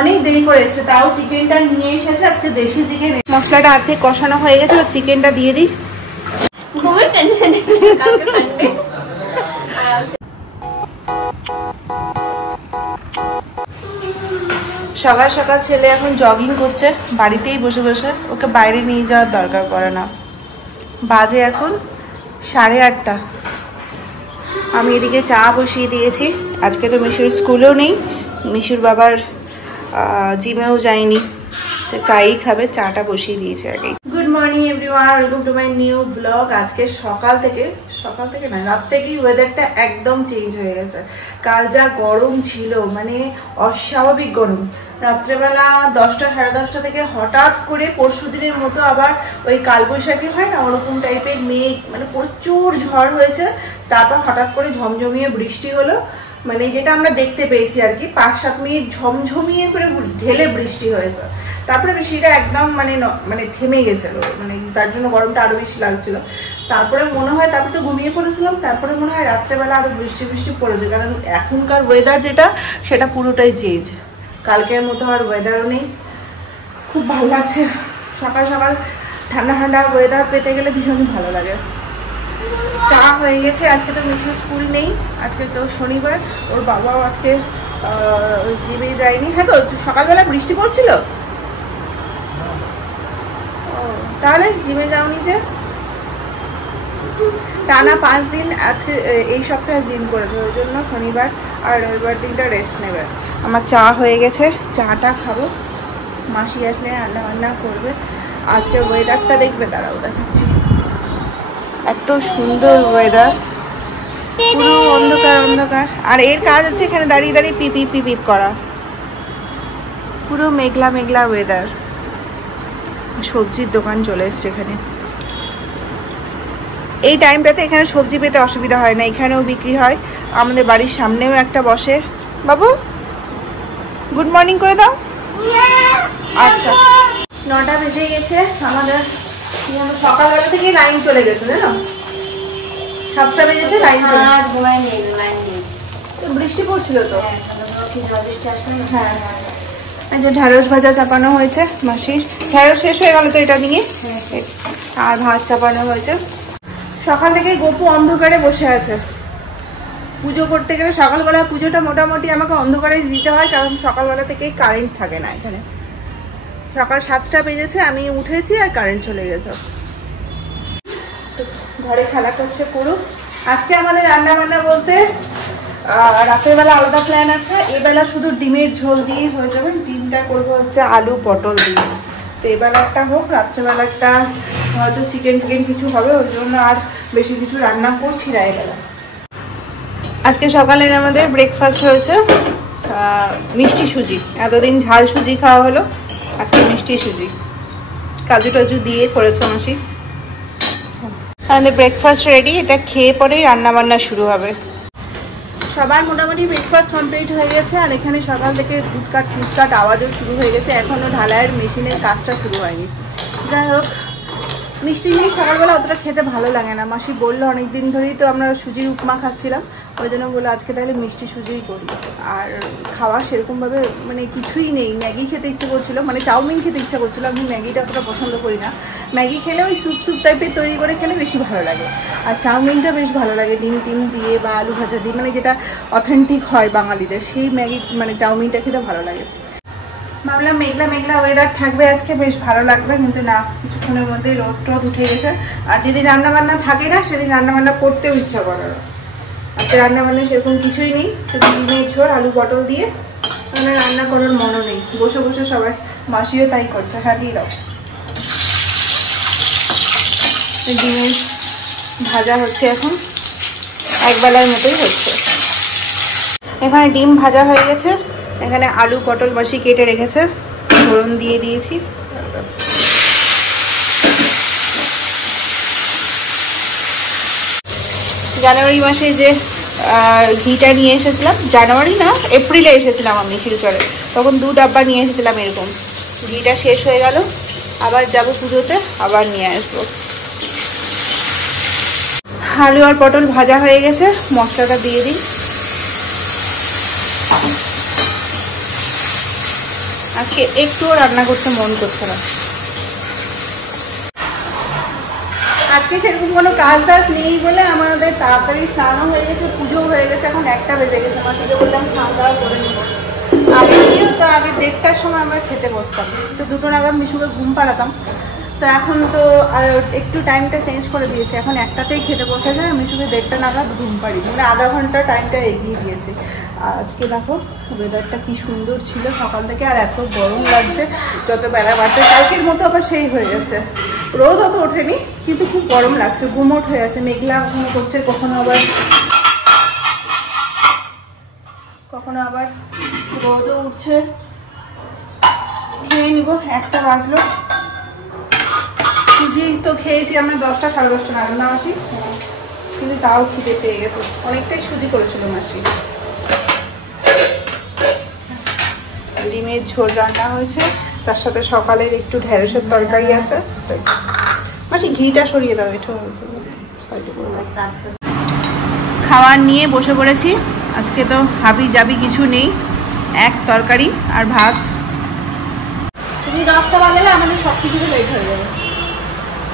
অনেক দেরি করে এসেছে, তাও চিকেনটা নিয়ে এসেছে আজকে দেশি চিকেন। মশলাটা অর্ধেক কষানো হয়ে গেছে, চিকেনটা দিয়ে দিই। ঘুমের টেনশন নেই, কালকে সানডে। সকাল সকাল ছেলে এখন জগিং করছে বাড়িতেই বসে বসে, ওকে বাইরে নিয়ে যাওয়ার দরকার পড়ে না। বাজে এখন 8:30। আমি এদিকে চা বসিয়ে দিয়েছি। আজকে তো মিশুর স্কুলেও নেই, মিশুর বাবার জিমেও যায়নি, তো চাই খাবে, চাটা বসিয়ে দিয়েছে আগে। Good morning everyone, welcome to my new blog. আজকে সকাল থেকে না, রাত থেকেই ওয়েদারটা একদম চেঞ্জ হয়ে গেছে। কাল যা গরম ছিল, মানে অস্বাভাবিক গরম। রাত্রেবেলা 10টা সাড়ে 10টা থেকে হঠাৎ করে পরশু দিনের মতো আবার ওই কালবৈশাখী হয় না, ওরকম টাইপের মেঘ, মানে প্রচুর ঝড় হয়েছে। তারপর হঠাৎ করে ঝমঝমিয়ে বৃষ্টি হলো, মানে যেটা আমরা দেখতে পেয়েছি আর কি। 5-7 মিনিট ঝমঝমিয়ে করে ঢেলে বৃষ্টি হয়েছে। তারপরে বৃষ্টিটা একদম মানে থেমে গেছিল, মানে তার জন্য গরমটা আরো বেশি লাগছিল। তারপরে মনে হয়, তারপরে তো ঘুমিয়ে পড়েছিলাম, তারপরে মনে হয় রাত্রেবেলা আরো বৃষ্টি পড়েছে, কারণ এখনকার ওয়েদার যেটা সেটা পুরোটাই চেঞ্জ। কালকের মতো আর ওয়েদারও নেই। খুব ভালো লাগছে সকাল সকাল ঠান্ডা ঠান্ডা ওয়েদার পেতে গেলে ভীষণই ভালো লাগে। চা হয়ে গেছে। আজকে তো মিশুর স্কুল নেই, আজকে তো শনিবার, ওর বাবাও আজকে জিমে যায়নি। হ্যাঁ, তো সকালবেলা বৃষ্টি পড়ছিল, তাহলে জিমে যাওনি যে? টানা 5 দিন আজকে এই সপ্তাহে জিম করেছে, ওই জন্য শনিবার আর রবিবার দিনটা রেস্ট নেবে। আমার চা হয়ে গেছে, চাটা খাবো। মাসি আসলে রান্না বান্না করবে। আজকে ওয়েদারটা দেখবে, দাঁড়াও দেখাচ্ছি। এত সুন্দর ওয়েদার, পুরো অন্ধকার অন্ধকার। আর এর কাজ হচ্ছে এখানে দাঁড়িয়ে দাঁড়িয়ে পিপি পিপ করা। পুরো মেঘলা মেঘলা ওয়েদার। সবজির দোকান চলে এসছে এখানে। এই টাইমটাতে এখানে সবজি পেতে অসুবিধা হয় না, এখানেও বিক্রি হয়। আমাদের বাড়ির সামনেও একটা বসে। বাবু গুড মর্নিং করে দাও। আচ্ছা, 9টা বেজে গেছে। আমাদের সকালবেলা থেকে লাইন চলে গেছে, জানো? 7টা বেজেছে, লাইন চলে বৃষ্টি পড়ছিল তো। হ্যাঁ, যে ঢ্যাঁড়স ভাজা চাপানো হয়েছে মাসির। ঢ্যাঁড়স শেষ হয়ে গেল তো এটা নিয়ে, আর ভাত চাপানো হয়েছে। সকাল থেকে গপু অন্ধকারে বসে আছে। পুজো করতে গেলে সকালবেলা পুজোটা মোটামুটি আমাকে অন্ধকারে দিতে হয়, কারণ সকালবেলা থেকেই কারেন্ট থাকে না এখানে। সকাল 7টা বেজেছে, আমি উঠেছি আর কারেন্ট চলে গেছে। ঘরে খেলা করছে পুরো। আজকে আমাদের রান্না বান্না বলতে রাতের বেলা আলাদা প্ল্যান আছে। এবেলা শুধু ডিমের ঝোল দিয়ে হয়ে যাবে। ডিমটা করবো হচ্ছে আলু পটল দিয়ে। তো এবেলাটা হোক, রাত্রেবেলাটা হয়তো চিকেন ফিকেন কিছু হবে, ওই জন্য আর বেশি কিছু রান্না করছি না এবেলা। আজকে সকালে আমাদের ব্রেকফাস্ট হয়েছে মিষ্টি সুজি। এতদিন ঝাল সুজি খাওয়া হলো, আজকে মিষ্টি সুজি কাজু টাজু দিয়ে করেছে মাসি। আমাদের ব্রেকফাস্ট রেডি, এটা খেয়ে পরেই রান্না বান্না শুরু হবে। সবার মোটামুটি ব্রেকফাস্ট কমপ্লিট হয়ে গেছে। আর এখানে সকাল থেকে টুটকাট আওয়াজও শুরু হয়ে গেছে, এখনও ঢালাইয়ের মেশিনের কাজটা শুরু হয়নি। যাই হোক, মিষ্টি জিনিস সকালবেলা অতটা খেতে ভালো লাগে না। মাসি বললো অনেকদিন ধরেই তো আমরা সুজির উপমা খাচ্ছিলাম, ওই জন্য বললো আজকে তাহলে মিষ্টি সুজিই করি। আর খাওয়া সেরকমভাবে মানে কিছুই নেই। ম্যাগি খেতে ইচ্ছে করছিল, মানে চাউমিন খেতে ইচ্ছা করছিল। আমি ম্যাগিটা অতটা পছন্দ করি না। ম্যাগি খেলে ওই স্যুপ টাইপের তৈরি করে খেলে বেশি ভালো লাগে। আর চাউমিনটা বেশ ভালো লাগে ডিম টিম দিয়ে বা আলু ভাজা দিয়ে, মানে যেটা অথেন্টিক হয় বাঙালিদের, সেই ম্যাগি মানে চাউমিনটা খেতে ভালো লাগে। ভাবলাম মেঘলা মেঘলা ওয়েদার থাকবে আজকে, বেশ ভালো লাগবে, কিন্তু না, কিছুক্ষণের মধ্যে রোদ টোদ উঠে গেছে। আর যেদিন রান্নাবান্না থাকে না সেদিন রান্নাবান্না করতেও ইচ্ছা করে না। আজকে রান্নাবান্না সেরকম কিছুই নেই, শুধু ডিমের ঝোল আলু পটল দিয়ে, মানে রান্না করার মনও নেই। বসে বসে সবাই, মাসিও তাই করছে। হ্যাঁ, দিয়ে দাও। ডিমের ভাজা হচ্ছে এখন, একবেলার মতোই হচ্ছে। এখানে ডিম ভাজা হয়ে গেছে, এখানে আলু পটল মাসি কেটে রেখেছে, ফোড়ন দিয়ে দিয়েছি। জানুয়ারি মাসে যে ঘিটা নিয়ে এসেছিলাম, জানুয়ারি না এপ্রিলে এসেছিলাম আমি শিলচরে, তখন 2 ডাব্বা নিয়ে এসেছিলাম এরকম। ঘিটা শেষ হয়ে গেল, আবার যাব পুজোতে, আবার নিয়ে আসবো। আলু আর পটল ভাজা হয়ে গেছে, মশলাটা দিয়ে দিই। আজকে একটুও রান্না করতে মন করছে না। আজকে সেরকম কোনো কাজ টাজ নেই বলে আমাদের তাড়াতাড়ি স্নানও হয়ে গেছে, পুজো হয়ে গেছে, এখন 1টা বেজে গেছে। মাসিকে বললাম খাওয়া দাওয়া করে নেব। আগে ছিল তো আগে 1:30টার সময় আমরা খেতে বসতাম, তো 2টো নাগাদ মিশুকে ঘুম পাড়াতাম। তো এখন তো একটু টাইমটা চেঞ্জ করে দিয়েছে, এখন 1টাতেই খেতে বসে যায়। মিশুকে 1:30টা নাগাদ ঘুম পাড়ি, মানে আধা ঘন্টা টাইমটা এগিয়ে দিয়েছে। আজকে দেখো ওয়েদারটা কি সুন্দর ছিল সকাল থেকে, আর এত গরম লাগছে যত বেলা বাড়ছে। কালকের মতো আবার সেই হয়ে যাচ্ছে, রোদ অত ওঠেনি কিন্তু খুব গরম লাগছে, গুমোট হয়ে আছে, মেঘলা কখনো করছে, কখনো আবার রোদও উঠছে। খেয়ে নিব, 1টা বাজলো। সুজি তো খেয়েছি আমরা 10টা সাড়ে 10টা নাগাদ না মাসি, কিন্তু তাও খিদে পেয়ে গেছে, অনেকটাই সুজি করেছিল মাসি। ডিমের ঝোল রান্না হয়েছে, তার সাথে সকালের একটু ঢেঁড়সের তরকারি আছে। মাসি ঘিটা সরিয়ে দাও, এটা খাওয়ার নিয়ে বসে পড়েছি। আজকে তো হাবি জাবি কিছু নেই, এক তরকারি আর ভাত। তুমি 10টা বাজলে আমাদের সব কিছু লেট হয়ে যাবে,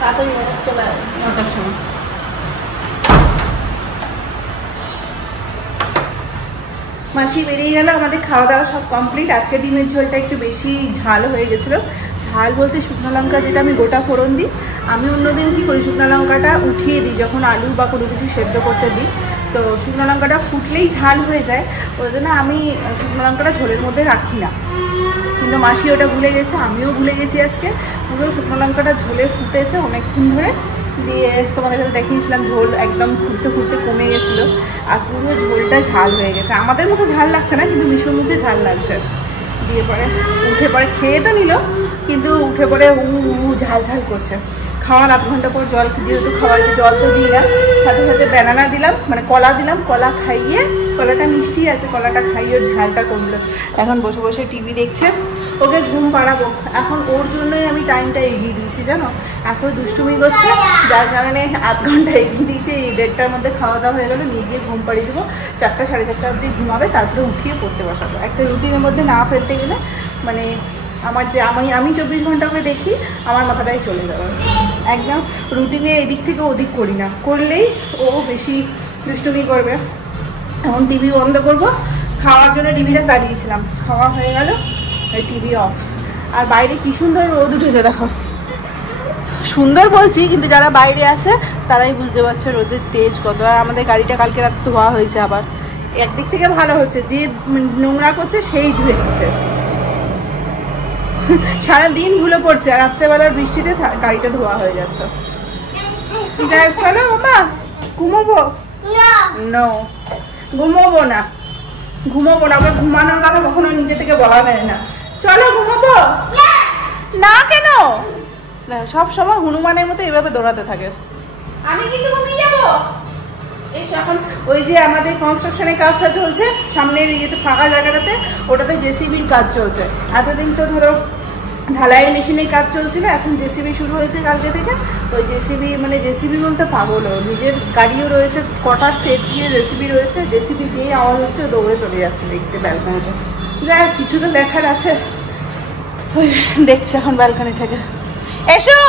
তাড়াতাড়ি চলে 9টার সময়। মাসি বেরিয়ে গেল, আমাদের খাওয়া দাওয়া সব কমপ্লিট। আজকে ডিমের ঝোলটা একটু বেশি ঝাল হয়ে গেছিলো। ঝাল বলতে শুকনো লঙ্কা যেটা আমি গোটা ফোড়ন দিই, আমি অন্যদিন কী করি শুকনো লঙ্কাটা উঠিয়ে দিই যখন আলু বা কোনো কিছু সেদ্ধ করতে দিই, তো শুকনো লঙ্কাটা ফুটলেই ঝাল হয়ে যায়, ওই জন্য আমি শুকনো লঙ্কাটা ঝোলের মধ্যে রাখি না। কিন্তু মাসি ওটা ভুলে গেছে, আমিও ভুলে গেছি। আজকে পুরো শুকনো লঙ্কাটা ঝোলে ফুটেছে অনেকক্ষণ ধরে, দিয়ে তোমাদের সাথে দেখিয়েছিলাম ঝোল একদম ফুটতে ফুটতে কমে গেছিলো, আর পুরো ঝোলটা ঝাল হয়ে গেছে। আমাদের মতো ঝাল লাগছে না, কিন্তু মিশুর মধ্যে ঝাল লাগছে। দিয়ে পরে উঠে পরে খেয়ে তো নিল, কিন্তু উঠে পরে ঝাল ঝাল করছে। খাওয়ার 8 ঘন্টা পর জল, যেহেতু খাওয়ার জল তো দিই না, সাথে সাথে ব্যানানা দিলাম, মানে কলা দিলাম, কলা খাইয়ে, কলাটা মিষ্টি আছে, কলাটা খাইয়ে ওর ঝালটা কমলো। এখন বসে বসে টিভি দেখছে, ওকে ঘুম পাড়াবো। এখন ওর জন্যই আমি টাইমটা এগিয়ে দিয়েছি, জানো, এত দুষ্টুমি করছে, যার কারণে 8 ঘন্টা এগিয়ে দিয়েছি। এই 1:30টার মধ্যে খাওয়া দাওয়া হয়ে গেলে নিয়ে গিয়ে ঘুম পাড়িয়ে দেবো, 4টা সাড়ে 4টা অবধি ঘুমাবে, তারপরে উঠিয়ে পড়তে বসাবো। একটা রুটিনের মধ্যে না ফেলতে গেলে মানে আমার যে আমি 24 ঘন্টা করে দেখি, আমার মাথাটাই চলে যাবে। একদম রুটিনে এদিক থেকে ওদিক করি না, করলেই ও বেশি দুষ্টুমি করবে। এখন টিভি বন্ধ করব, খাওয়ার জন্য টিভিটা চালিয়েছিলাম, খাওয়া হয়ে গেল, টিভি অফ। আর বাইরে কি সুন্দর রোদ উঠেছে দেখো। সুন্দর বলছি, কিন্তু যারা বাইরে আছে তারাই বুঝতে পারছে রোদের তেজ কত। আর আমাদের গাড়িটা কালকে রাত ধোয়া হয়েছে, আবার একদিক থেকে ভালো হচ্ছে, যে নোংরা করছে সেই ধুয়ে দিচ্ছে। সারাদিন ধুলো পড়ছে, আর রাত্রেবেলার বৃষ্টিতে গাড়িটা ধোয়া হয়ে যাচ্ছে। চলো বাবা ঘুমোবো, ঘুমোবো না, ওকে ঘুমানোর কথা কখনো নিজে থেকে বলা যায় না। চলো ঘুমোবো না, কেন সব সময় হনুমানের মতো এইভাবে দৌড়াতে থাকে। আমি কিন্তু ঘুমিয়ে যাবো। এখন ওই যে আমাদের কনস্ট্রাকশনের কাজটা চলছে সামনের ইয়েতে ফাঁকা জায়গাটাতে, ওটাতে জেসিবির কাজ চলছে। এতদিন তো ধরো ঢালাইয়ের মেশিনের কাজ চলছিল, এখন জেসিবি শুরু হয়েছে কালকে থেকে। ওই জেসিবি মানে জেসিবি বলতে পাগল, নিজের গাড়িও রয়েছে, কটার সেট দিয়ে জেসিবি রয়েছে, জেসিবি দিয়ে আওয়াজ হচ্ছে, দৌড়ে চলে যাচ্ছে দেখতে ব্যালকনিতে। যাই হোক, কিছু তো দেখার আছে, দেখছে এখন ব্যালকনি থেকে। এসো।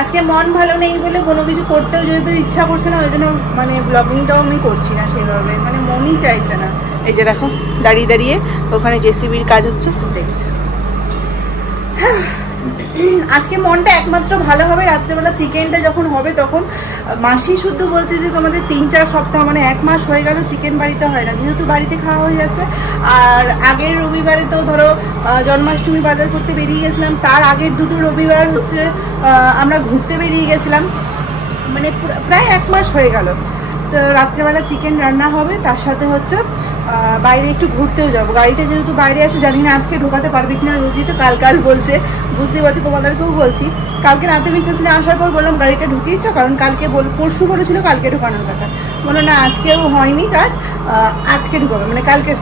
আজকে মন ভালো নেই বলে কোনো কিছু করতেও যেহেতু ইচ্ছা করছে না, ওই জন্য মানে ব্লগিংটাও আমি করছি না সেভাবে, মানে মনই চাইছে না। এই যে দেখো দাঁড়িয়ে দাঁড়িয়ে ওখানে জেসিবির কাজ হচ্ছে, দেখছে। আজকে মনটা একমাত্র ভালো হবে রাত্রেবেলা চিকেনটা যখন হবে তখন। মাসি শুদ্ধ বলছে যে তোমাদের 3-4 সপ্তাহ মানে 1 মাস হয়ে গেল চিকেন বাড়িতে হয় না, যেহেতু বাড়িতে খাওয়া হয়ে যাচ্ছে। আর আগের রবিবারে তো ধরো জন্মাষ্টমী বাজার করতে বেরিয়ে গেছিলাম, তার আগের 2টো রবিবার হচ্ছে আমরা ঘুরতে বেরিয়ে গেছিলাম, মানে প্রায় 1 মাস হয়ে গেল। তো রাত্রেবেলা চিকেন রান্না হবে, তার সাথে হচ্ছে বাইরে একটু ঘুরতেও যাবো। গাড়িটা যেহেতু বাইরে আছে, জানি না আজকে ঢোকাতে পারবি কিনা, রোজই তো কাল বলছে, বুঝতে পারছি, তোমাদেরকেও বলছি। কালকে রাতে বিশ্বাস নিয়ে আসার পর বললাম গাড়িটা ঢুকিয়েছ, কারণ কালকে পরশু বলেছিল কালকে ঢোকানোর কথা, বলো না আজকেও হয়নি কাজ, আজকে ঢুকাবে, মানে কালকে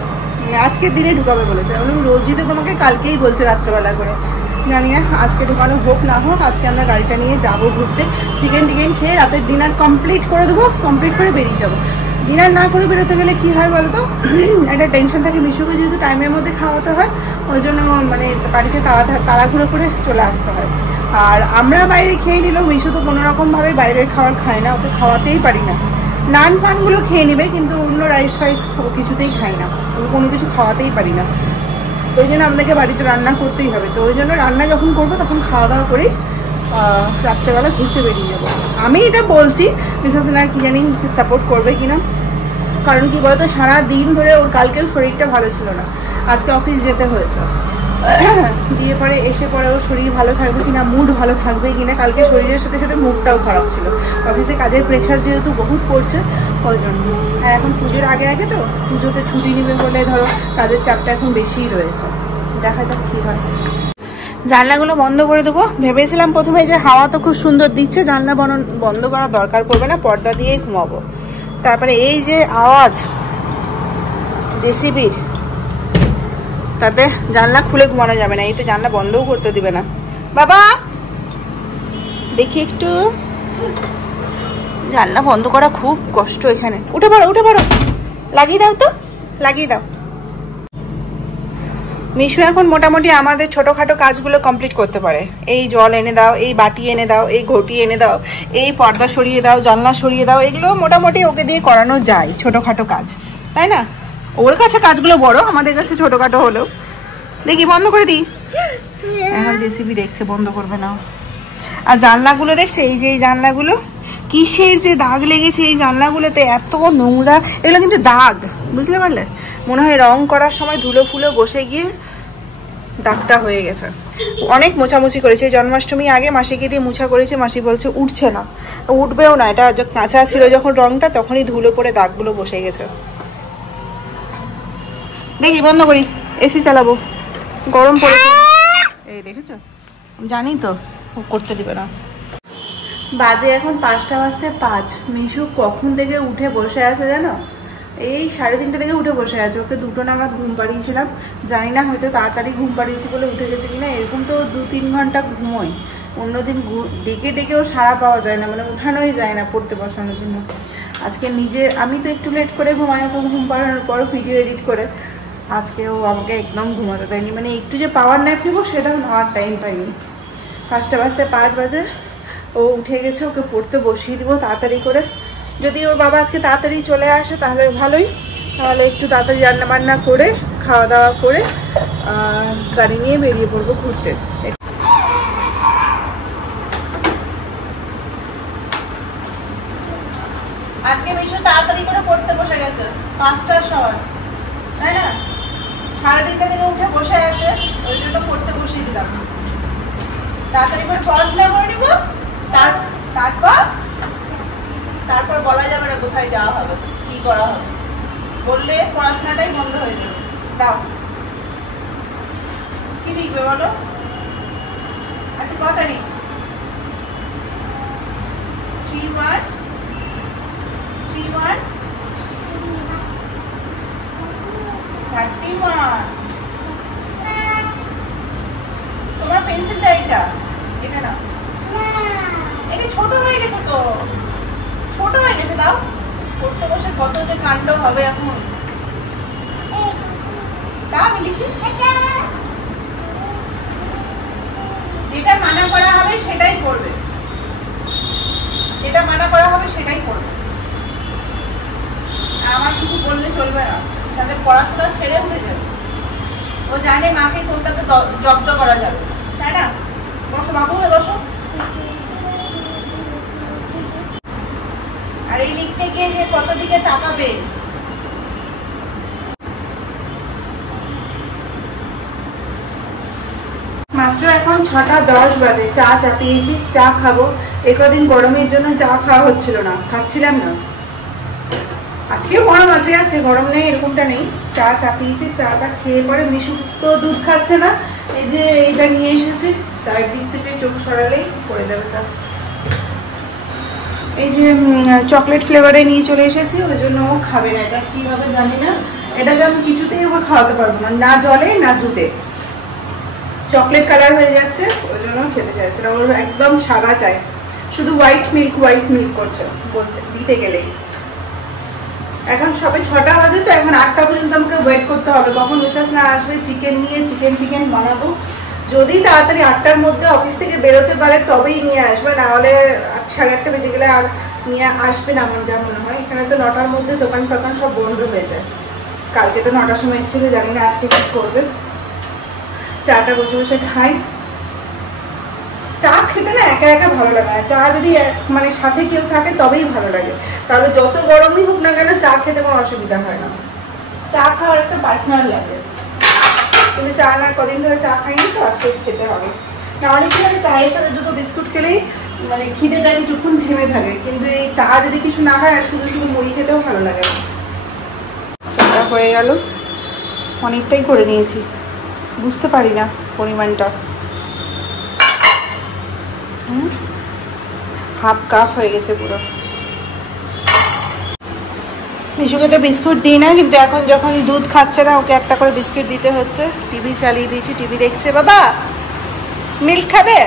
আজকের দিনে ঢুকাবে বলেছে। বললাম রোজই তো তোমাকে কালকেই বলছে রাত্রেবেলা করে, জানি না আজকে ঢুকানো হোক না হোক, আজকে আমরা গাড়িটা নিয়ে যাবো ঘুরতে। চিকেন টিকেন খেয়ে রাতের ডিনার কমপ্লিট করে দেবো, কমপ্লিট করে বেরিয়ে যাবো। ডিনার না করে বেরোতে গেলে কি হয় বলো তো, একটা টেনশন থাকে। মিশুকে যেহেতু টাইমের মধ্যে খাওয়াতে হয়, ওই জন্য মানে বাড়িতে তাড়াহুড়ো করে চলে আসতে হয়। আর আমরা বাইরে খেয়ে নিলেও মিশু তো কোনোরকমভাবে বাইরের খাবার খায় না, ওকে খাওয়াতেই পারি না। নান ফানগুলো খেয়ে নেবে, কিন্তু অন্য রাইস ফাইস কিছুতেই খাই না, ওকে কোনো কিছু খাওয়াতেই পারি না। ওই জন্য আমাদেরকে বাড়িতে রান্না করতেই হবে। তো ওই জন্য রান্না যখন করবো তখন খাওয়া দাওয়া করেই রাত্রেবেলা ঘুরতে বেরিয়ে যাবো। আমি এটা বলছি, বিশ্বাস না কি জানি সাপোর্ট করবে কিনা। কারণ কি বলতো, সারা দিন ধরে ওর কালকেও শরীরটা ভালো ছিল না, আজকে অফিস যেতে হয়েছে। দিয়ে পরে এসে পরে ওর শরীর ভালো থাকবে কিনা, মুড ভালো থাকবে কিনা। কালকে শরীরের সাথে সাথে মুডটাও খারাপ ছিল, অফিসে কাজের প্রেশার যেহেতু বহুত পড়ছে ওই জন্য। আর এখন পুজোর আগে আগে তো, পুজোতে ছুটি নেবে বলে ধরো কাজের চাপটা এখন বেশিই রয়েছে। দেখা যাক কী হয়। জানলাগুলো বন্ধ করে দেবো ভেবেছিলাম প্রথমে, যে হাওয়া তো খুব সুন্দর দিচ্ছে, জানলা বন্ধ করার দরকার পড়বে না, পর্দা দিয়েই ঘুমাবো। তারপরে এই যে আওয়াজ জেসিবির, তাতে জানলা খুলে ঘুমানো যাবে না, এতে জানলা বন্ধও করতে দিবে না। বাবা দেখি একটু, জানলা বন্ধ করা খুব কষ্ট এখানে। উঠে পড়ো উঠে পড়ো, লাগিয়ে দাও তো, লাগিয়ে দাও। মিশু এখন মোটামুটি আমাদের ছোটোখাটো কাজগুলো কমপ্লিট করতে পারে। এই জল এনে দাও, এই বাটি এনে দাও, এই ঘটি এনে দাও, এই পর্দা সরিয়ে দাও, জানলা সরিয়ে দাও, এগুলো মোটামুটি ওকে দিয়ে করানো যায়, ছোটোখাটো কাজ, তাই না? ওর কাছে কাজগুলো বড়, আমাদের কাছে ছোটোখাটো হলেও। দেখি বন্ধ করে দিই, এখন জেসিবি দেখছে বন্ধ করবে না। আর জানলাগুলো দেখছে, এই যে এই জানলাগুলো কিসের যে দাগ লেগেছে এই জানলাগুলোতে, এত নোংরা। এগুলো কিন্তু দাগ, বুঝতে পারলে? মনে হয় রং করার সময় ধুলো ফুলো বসে গিয়ে দাগটা হয়ে গেছে। অনেক মোছামুছি করেছে, জন্মাষ্টমী আগে মাসিকে দিয়ে মুছা করেছে, মাসি বলছে উঠছে না, উঠবেও না, এটা কাঁচা ছিল যখন রংটা তখনই ধুলো পরে দাগগুলো বসে গেছে। দেখি বন্ধ করি, এসি চালাবো, গরম পড়েছে। এই দেখেছো, জানি তো করতে দিবে না। বাজে এখন 5টা বাজতে 5। মিশু কখন থেকে উঠে বসে আছে জানো? এই 3:30 থেকে উঠে বসে আছে। ওকে 2টো নাগাদ ঘুম পাড়িয়েছিলাম, জানি না হয়তো তাড়াতাড়ি ঘুম পাড়িয়েছি বলে উঠে গেছে কিনা। এরকম তো 2-3 ঘন্টা ঘুমোয়, অন্যদিন ডেকে ডেকেও সাড়া পাওয়া যায় না, মানে উঠানোই যায় না পড়তে বসানোর জন্য। আজকে নিজে আমি তো একটু লেট করে ঘুমাই, ওকে ঘুম পাড়ানোর পর ভিডিও এডিট করে। আজকেও আমাকে একদম ঘুমাতে দেয়নি, মানে একটু যে পাওয়ার ন্যাপ নেবো সেটাও নেওয়ার টাইম পাইনি। 5টা বাজতে 5 বাজে ও উঠে গেছে, ওকে পড়তে বসিয়ে দিব তাড়াতাড়ি করে। যদি ওর বাবা আজকে তাড়াতাড়ি চলে আসে তাহলে ভালোই, তাহলে একটু তাড়াতাড়ি রান্না বান্না করে খাওয়া দাওয়া করে গাড়ি নিয়ে বেরিয়ে পড়বো ঘুরতে। আজকে মিশু তাড়াতাড়ি করে পড়তে বসে গেছে 5টার সময়, তাই না? 3:30 থেকে উঠে বসে আছে, ওই জন্য পড়তে বসিয়ে দিলাম। তাড়াতাড়ি করে পড়াশোনা করে নিব, তারপর বলা যাবে না কোথায় যাওয়া হবে, কি করা হবে। বললে পড়াশোনাটাই বন্ধ হয়ে যাবে। দাও, কি লিখবে বলো? আচ্ছা কত তারিখ? 3/1/31 তোমার পেন্সিলটা এটা না, এটা ছোট হয়ে গেছে তো, ছোট হয়ে গেছে। দাও, পড়তে বসে কত যে কাণ্ড হবে এখন। তা আমি লিখি, যেটা মানা করা হবে সেটাই করবে, যেটা মানা করা হবে সেটাই করবে। আমার কিছু বললে চলবে না, তাহলে পড়াশোনা ছেড়ে উঠে যাবে। ও জানে মাকে কোনটাতে জব্দ করা যাবে, তাই না? বসো বাবু, বসো। আর এই লিখতে গিয়ে যে কত দিকে তাকাবে। মাত্র এখন 6:10 বাজে, চা চাপিয়েছি, চা খাবো। একদিন গরমের জন্য চা খাওয়া হচ্ছিল না, খাচ্ছিলাম না। আজকেও গরম আছে, আজকে গরম নেই এরকমটা নেই। চা চাপিয়েছি, চাটা খেয়ে পরে মিশু তো দুধ খাচ্ছে না, এই যে এইটা নিয়ে এসেছে, চায়ের দিক থেকে চোখ সরালেই পড়ে যাবে চা। এই যে চকলেট ফ্লেভারে নিয়ে চলে এসেছি, ওই জন্য ও খাবে না। এটা কি হবে জানি না, এটাকে আমি কিছুতেই ওকে খাওয়াতে পারবো না, না জলে না দুধে। চকলেট কালার হয়ে যাচ্ছে, ওই জন্য খেতে চাইছে না। ওর একদম সাদা চাই, শুধু হোয়াইট মিল্ক করছে বলতে দিতে গেলে। এখন সবে 6টা বাজে, তো এখন 8টা পর্যন্ত আমাকে ওয়েট করতে হবে কখন মিসেস না আসবে চিকেন নিয়ে, চিকেন বানাবো। যদি তাড়াতাড়ি 8টার মধ্যে অফিস থেকে বেরোতে পারে তবেই নিয়ে আসবে, না হলে 8:30 বেজে গেলে আর নিয়ে আসবে না আমার যা মনে হয়। এখানে তো 9টার মধ্যে দোকান টোকান সব বন্ধ হয়ে যায়। কালকে তো 9টার সময় এসেছিল, জানি না আজকে কি করবে। চাটা বসে বসে খাই। চা খেতে না একা একা ভালো লাগে না, চা যদি মানে সাথে কেউ থাকে তবেই ভালো লাগে। তাহলে যত গরমই হোক না কেন চা খেতে কোনো অসুবিধা হয় না, চা খাওয়ার একটা পার্টনার লাগে। কিন্তু চা না কদিন ধরে চা খাইনি, তো আজকে খেতে হবে। না অনেকদিন আগে চায়ের সাথে 2টো বিস্কুট খেলেই মানে খিদেটা কিছুক্ষণ থেমে থাকে, কিন্তু এই চা যদি কিছু না হয় আর শুধু শুধু মুড়ি খেতেও ভালো লাগে না। চাটা হয়ে গেল, অনেকটাই করে নিয়েছি, বুঝতে পারি না পরিমাণটা। হাফ কাপ হয়ে গেছে পুরো। মিশুকে তো বিস্কুট দিই না, কিন্তু এখন যখন দুধ খাচ্ছে না ওকে একটা করে বিস্কুট দিতে হচ্ছে। টিভি চালিয়ে দিয়েছি, টিভি দেখছে। বাবা মিল্ক খাবে?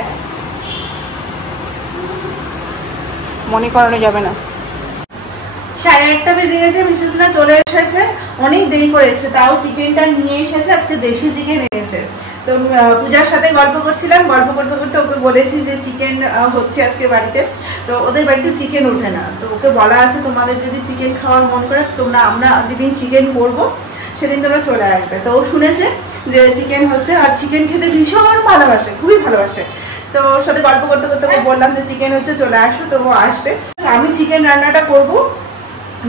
মনে করানো যাবে না। 1:30 বেজে গেছে, মিসেসরা চলে এসেছে, অনেক দেরি করে এসেছে, তাও চিকেনটা নিয়ে এসেছে। আজকে দেশি চিকেন এনেছে। তো পূজার সাথে গল্প করছিলাম, গল্প করতে করতে ওকে বলেছি যে চিকেন হচ্ছে আজকে বাড়িতে। তো ওদের বাড়িতে চিকেন ওঠে না, তো ওকে বলা আছে তোমাদের যদি চিকেন খাওয়ার মন করে তোমরা, আমরা যেদিন চিকেন করবো সেদিন তোমরা চলে আসবে। তো ও শুনেছে যে চিকেন হচ্ছে, আর চিকেন খেতে ভীষণ ভালোবাসে, খুবই ভালোবাসে। তো ওর সাথে গল্প করতে করতে বললাম যে চিকেন হচ্ছে চলে আসো, তো ও আসবে। আমি চিকেন রান্নাটা করবো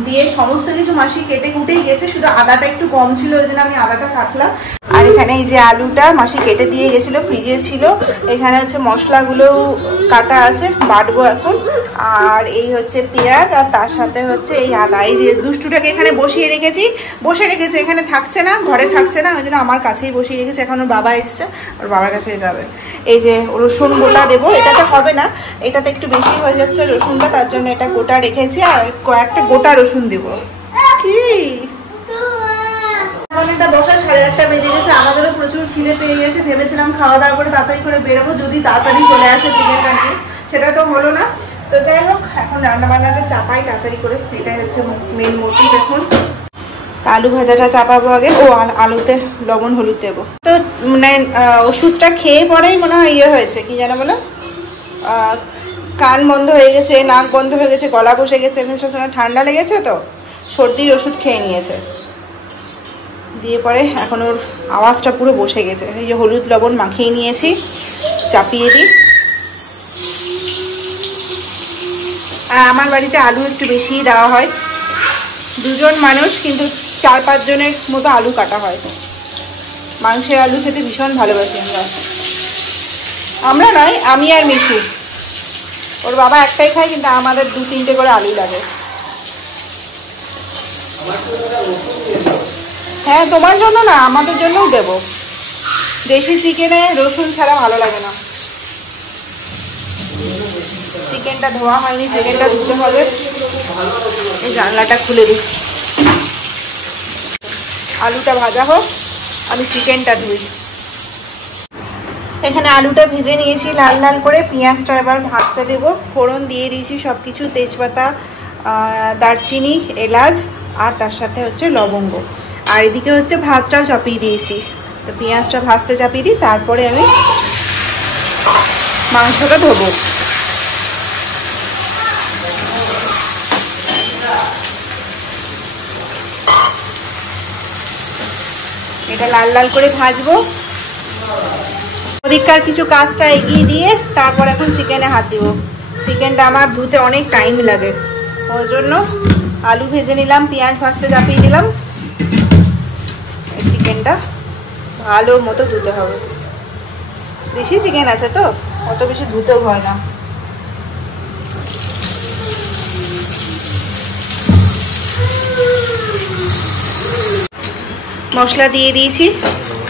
দিয়ে সমস্ত কিছু মাসি কেটে কুটেই গেছে, শুধু আদাটা একটু কম ছিল, ওই জন্য আমি আদাটা কাটলাম। আর এখানে এই যে আলুটা মাসি কেটে দিয়ে গেছিলো, ফ্রিজে ছিল। এখানে হচ্ছে মশলাগুলো কাটা আছে, বাটবো এখন। আর এই হচ্ছে পেঁয়াজ, আর তার সাথে হচ্ছে এই আদা। এই যে দুষ্টুটাকে এখানে বসে রেখেছি, এখানে থাকছে না, ঘরে থাকছে না, ওই জন্য আমার কাছেই বসিয়ে রেখেছি। এখন ওর বাবা এসছে, ওর বাবার কাছে যাবে। এই যে রসুন গোটা দেবো, এটাতে হবে না, এটাতে একটু বেশি হয়ে যাচ্ছে রসুনটা, তার জন্য এটা গোটা রেখেছি। আর কয়েকটা গোটা রসুন দেবো। কি বসা 8:30 বেজে গেছে, আমাদেরও প্রচুর খিদে পেয়ে গেছে। ভেবেছিলাম খাওয়া দাওয়া করে তাড়াতাড়ি করে বেরোবো, যদি তাড়াতাড়ি চলে আসে চিকেনটা নিয়ে, সেটা তো হলো না। তো যাই হোক, এখন রান্না বান্নাটা চাপাই তাড়াতাড়ি করে, এটাই হচ্ছে মেন মোটিভ এখন। আলু ভাজাটা চাপাবো আগে, ও আলুতে লবণ হলুদ দেবো। তো মানে ওষুধটা খেয়ে পরেই মনে হয় ইয়ে হয়েছে, কি জানো বলো, কান বন্ধ হয়ে গেছে, নাক বন্ধ হয়ে গেছে, গলা বসে গেছে, ঠান্ডা লেগেছে, তো সর্দির ওষুধ খেয়ে নিয়েছে। দিয়ে পরে এখন ওর আওয়াজটা পুরো বসে গেছে। এই যে হলুদ লবণ মাখিয়ে নিয়েছি, চাপিয়ে দিই। আর আমার বাড়িতে আলু একটু বেশিই দেওয়া হয়, 2 জন মানুষ, কিন্তু 4-5 জনের মতো আলু কাটা হয়। মাংসের আলু খেতে ভীষণ ভালোবাসি আমরা নয়, আমি আর মিশু। ওর বাবা একটাই খায়, কিন্তু আমাদের 2-3টে করে আলু লাগে। হ্যাঁ, তোমার জন্য না, আমাদের জন্যও দেবো। দেশি চিকেনে রসুন ছাড়া ভালো লাগে না। চিকেনটা ধোয়া হয়নি, চিকেনটা ধুতে হবে। এই জানলাটা খুলে দিই, আলুটা ভাজা হোক, আমি চিকেনটা ধুই। এখানে আলুটা ভেজে নিয়েছি লাল লাল করে, পেঁয়াজটা এবার ভাজতে দেবো। ফোড়ন দিয়ে দিয়েছি সব কিছু, তেজপাতা, দারচিনি, এলাচ, আর তার সাথে হচ্ছে লবঙ্গ। আর এদিকে হচ্ছে ভাতটাও চাপিয়ে দিয়েছি। তো পেঁয়াজটা ভাজতে চাপিয়ে দিই, তারপরে আমি মাংসটা ধোবো। এটা লাল লাল করে ভাজবো। ওদিককার কিছু কাজটা এগিয়ে দিয়ে তারপর এখন চিকেনে হাত দিব। চিকেনটা আমার ধুতে অনেক টাইম লাগে, ওই জন্য আলু ভেজে নিলাম, পেঁয়াজ ভাজতে চাপিয়ে দিলাম। এই চিকেনটা ভালো মতো ধুতে হবে, বেশি চিকেন আছে তো অত বেশি ধুতেও হয় না। মশলা দিয়ে দিয়েছি,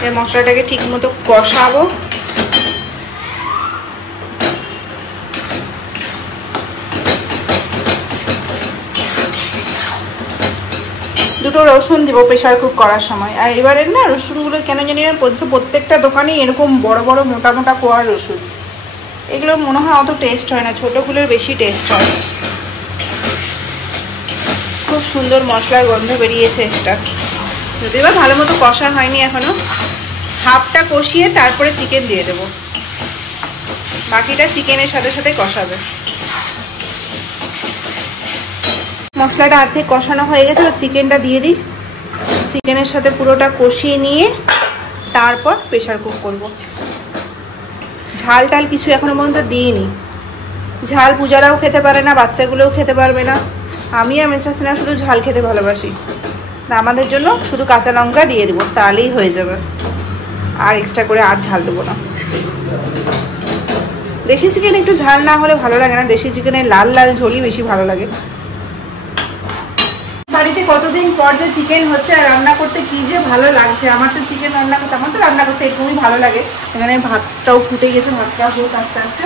এই মশলাটাকে ঠিক মতো কষাবো। দুটো রসুন দিব প্রেশার কুক করার সময়। আর এবারে না রসুনগুলো কেন জানি না প্রত্যেকটা দোকানেই এরকম বড় বড় মোটা মোটা কোয়ার রসুন, এগুলো মনে হয় অত টেস্ট হয় না, ছোটোগুলোর বেশি টেস্ট হয়। খুব সুন্দর মশলার গন্ধ বেরিয়েছে। এটা যদিও বা ভালো মতো কষা হয়নি এখনো, হাফটা কষিয়ে তারপরে চিকেন দিয়ে দেবো, বাকিটা চিকেনের সাথে সাথে কষাবে। মশলাটা অর্ধেক কষানো হয়ে গেছে, চিকেনটা দিয়ে দিই, চিকেনের সাথে পুরোটা কষিয়ে নিয়ে তারপর প্রেশার কুক করবো। ঝাল টাল কিছু এখনো পর্যন্ত দিইনি, ঝাল পূজারাও খেতে পারে না, বাচ্চাগুলোও খেতে পারবে না, আমি আর মিস্টার সিনহা শুধু ঝাল খেতে ভালোবাসি, আমাদের জন্য শুধু কাঁচা লঙ্কা দিয়ে দেবো, তাহলেই হয়ে যাবে, আর এক্সট্রা করে আর ঝাল দেবো না। দেশি চিকেন একটু ঝাল না হলে ভালো লাগে না, দেশি চিকেনের লাল লাল ঝোলই বেশি ভালো লাগে। বাড়িতে কতদিন পর যে চিকেন হচ্ছে আর রান্না করতে কি যে ভালো লাগছে। আমার তো চিকেন রান্না করতে, আমার তো রান্না করতে এরকমই ভালো লাগে। এখানে ভাতটাও ফুটে গেছে, ভাতটা হোক আস্তে আস্তে,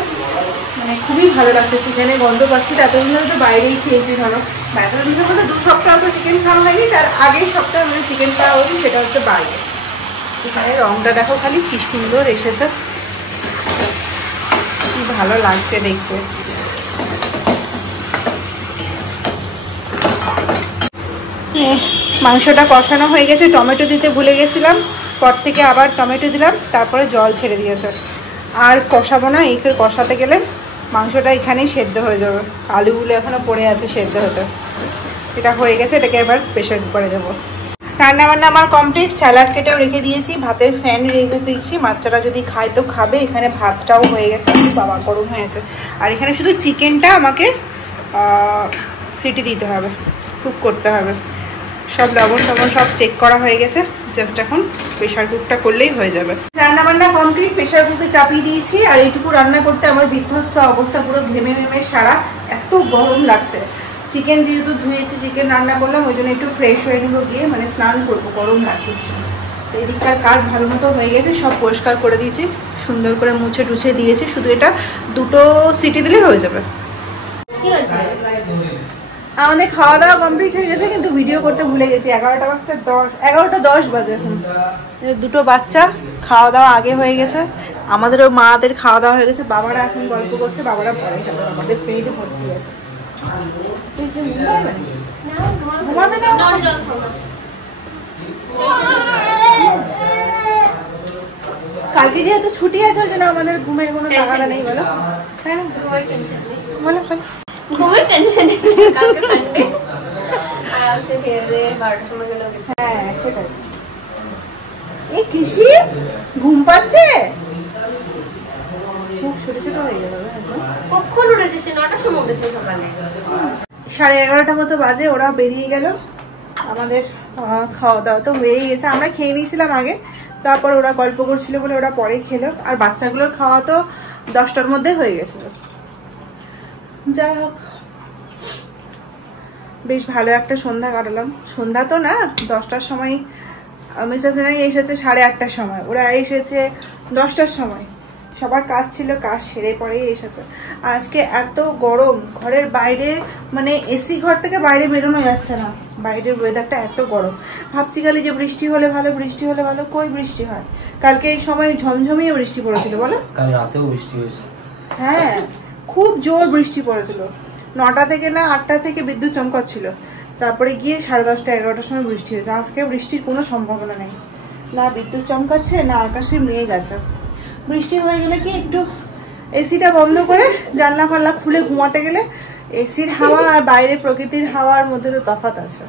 মানে খুবই ভালো লাগছে। চিকেনের গন্ধ পাচ্ছি, এতদিন ধরে তো বাইরেই খেয়েছি, ধরো এতদিন ধরে বলতে 2 সপ্তাহ তো চিকেন খাওয়া হয়নি, তার আগেই সপ্তাহে মানে চিকেন খাওয়া হয়েছে, সেটা হচ্ছে বাইরে। এখানে রংটা দেখো খালি কি সুন্দর এসেছে, কি ভালো লাগছে দেখতে। মাংসটা কষানো হয়ে গেছে, টমেটো দিতে ভুলে গেছিলাম, পর থেকে আবার টমেটো দিলাম, তারপরে জল ছেড়ে দিয়েছে। আর কষাবো না, এই কষাতে গেলে মাংসটা এখানেই সেদ্ধ হয়ে যাবে, আলুগুলো এখনো পড়ে আছে সেদ্ধ হতে। এটা হয়ে গেছে, এটাকে এবার প্রেশার কুকারে দেবো। রান্নাবান্না আমার কমপ্লিট, স্যালাড কেটেও রেখে দিয়েছি, ভাতের ফ্যান রেখে দিয়েছি, বাচ্চারা যদি খায় তো খাবে। এখানে ভাতটাও হয়ে গেছে, বাবা গরম হয়েছে। আর এখানে শুধু চিকেনটা আমাকে সিটি দিতে হবে, কুক করতে হবে। সব লবণ টবণ সব চেক করা হয়ে গেছে, জাস্ট এখন প্রেশার কুকটা করলেই হয়ে যাবে। রান্নাবান্না কমপ্লিট, প্রেশার কুকে চাপিয়ে দিয়েছি। আর এইটুকু রান্না করতে আমার বিধ্বস্ত অবস্থা, পুরো ঘেমে ঘেমে সারা, এত গরম লাগছে। চিকেন যেহেতু ধুয়েছি, চিকেন রান্না করলাম, ওই জন্য একটু ফ্রেশ হয়ে নেবো, গিয়ে মানে স্নান করবো, গরম লাগছে। তো এদিককার কাজ ভালো মতো হয়ে গেছে, সব পরিষ্কার করে দিয়েছি, সুন্দর করে মুছে টুছে দিয়েছি, শুধু এটা 2টো সিটি দিলে হয়ে যাবে। আমাদের খাওয়া দাওয়া কমপ্লিট হয়ে গেছে, কিন্তু ভিডিও করতে ভুলে গেছি। 11টা 10 বাজে এখন। 2টো বাচ্চা খাওয়া দাওয়া আগে হয়ে গেছে, আমাদেরও মাদের খাওয়া দাওয়া হয়ে গেছে। বাবারা এখন গল্প করছে, বাবারা পরে খাবে, আমাদের পেটে ভর্তি আছে। কালকে যেহেতু ছুটি আছে, ওই জন্য আমাদের ঘুমের কোনো তাগাদা নেই, বলো? হ্যাঁ বলো, ঘুমের টেনশন নেই, কালকে সানডে আরামসে খেয়ে দিয়ে 12টার সময় গেলেও কিছু। হ্যাঁ সেটাই। এই কৃষি ঘুম পাচ্ছে, খুব ছোট ছোট হয়ে গেল। কখন উঠেছে? সে 9টার সময় উঠেছে সকালে। 11:30 মতো বাজে, ওরা বেরিয়ে গেল। আমাদের খাওয়া দাওয়া তো হয়েই গেছে, আমরা খেয়ে নিয়েছিলাম আগে, তারপর ওরা গল্প করছিল বলে ওরা পরে খেলো। আর বাচ্চাগুলোর খাওয়া তো 10টার মধ্যে হয়ে গেছিল। যাই হোক, বেশ ভালো একটা সন্ধ্যা কাটালাম। সন্ধ্যা তো না, 10টার সময় মিস্টার সিনহা এসেছে 8:30টার সময়, ওরা এসেছে 10টার সময়। সবার কাজ ছিল, কাজ সেরে পরেই এসেছে। আজকে এত গরম, ঘরের বাইরে মানে এসি ঘর থেকে বাইরে বেরোনো যাচ্ছে না, বাইরের ওয়েদারটা এত গরম। ভাবছি খালি যে বৃষ্টি হলে ভালো, বৃষ্টি হলে ভালো, কই বৃষ্টি হয়। কালকে এই সময় ঝমঝমিয়ে বৃষ্টি পড়েছিল, বলো? কাল রাতেও বৃষ্টি হয়েছে। হ্যাঁ, খুব জোর বৃষ্টি পড়েছিল। 9টা থেকে না 8টা থেকে বিদ্যুৎ চমকাচ্ছিল, তারপরে গিয়ে 10:30 11টার সময় বৃষ্টি হয়েছে। আজকে বৃষ্টির কোনো সম্ভাবনা নেই, না বিদ্যুৎ চমকাচ্ছে, না আকাশে মেঘ আছে। বৃষ্টি হয়ে গেলে কি একটু এসিটা বন্ধ করে জানলা ফাল্লা খুলে ঘুমাতে গেলে এসির হাওয়া আর বাইরে প্রকৃতির হাওয়ার মধ্যে তো তফাৎ আছে।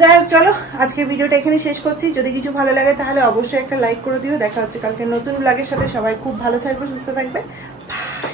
যাই হোক, চলো আজকের ভিডিওটা এখানে শেষ করছি। যদি কিছু ভালো লাগে তাহলে অবশ্যই একটা লাইক করে দিও। দেখা হচ্ছে কালকে নতুন ব্লগের সাথে। সবাই খুব ভালো থাকবে, সুস্থ থাকবে। বাই।